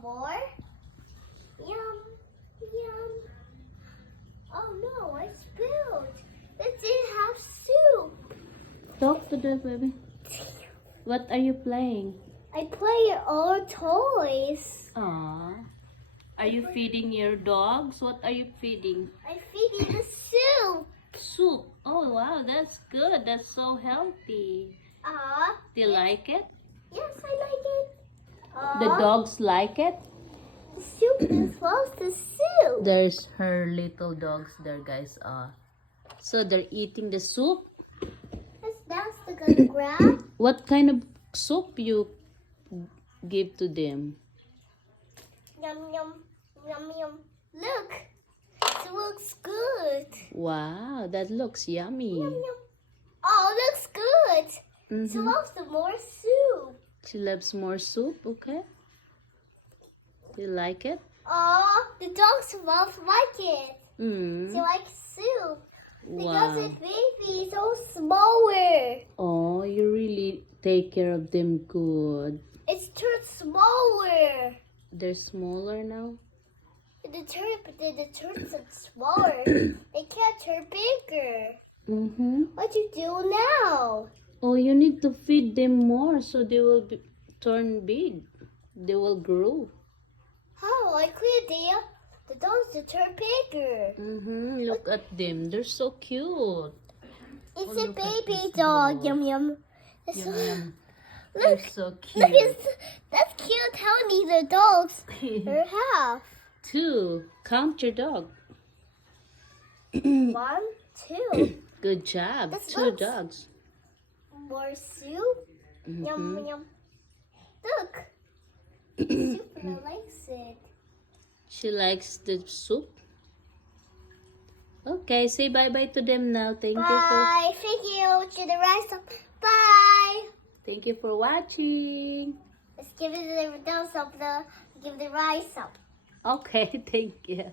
more? Yum, yum. Oh no, I spilled. It didn't have soup. Talk to the baby. What are you playing? I play all toys. Aww. Are you feeding your dogs? What are you feeding? I feed you the soup. Soup. Oh wow, that's good. That's so healthy. Do you like it? Yes, I like it. The dogs like it? The soup is lost the soup. There's her little dogs there, guys. So they're eating the soup. That's the gonna grab. What kind of soup you give to them? Yum yum yum yum. Look, it looks good. Wow, that looks yummy. Yum yum. Oh, it looks good. She Mhm. loves the more soup. She loves more soup, okay? Do you like it? Oh, the dogs love like it. She Mm. likes soup because Wow. the baby is so smaller. Oh, you really take care of them good. It's turned smaller. They're smaller now? The turns are smaller. They can't turn bigger. Mm-hmm. What you do now? Oh, you need to feed them more so they will turn big. They will grow. How? I clear the dogs to turn bigger. Mm-hmm. Look at them. They're so cute. It's Oh, a look at baby this dog. dog. Yum yum. It's Yum, yum. Look, They're so look, cute. that's cute. How many the dogs have? 2. Count your dog. 1, 2. Good job. This 2 looks- dogs. More soup. Yum Mhm. yum. Look, Super likes it. She likes the soup. Okay, say bye-bye to them now. Thank you Bye. Thank you. To the rest of. Bye. for watching. Let's give it the thumbs up. Give the rice up. Okay, thank you.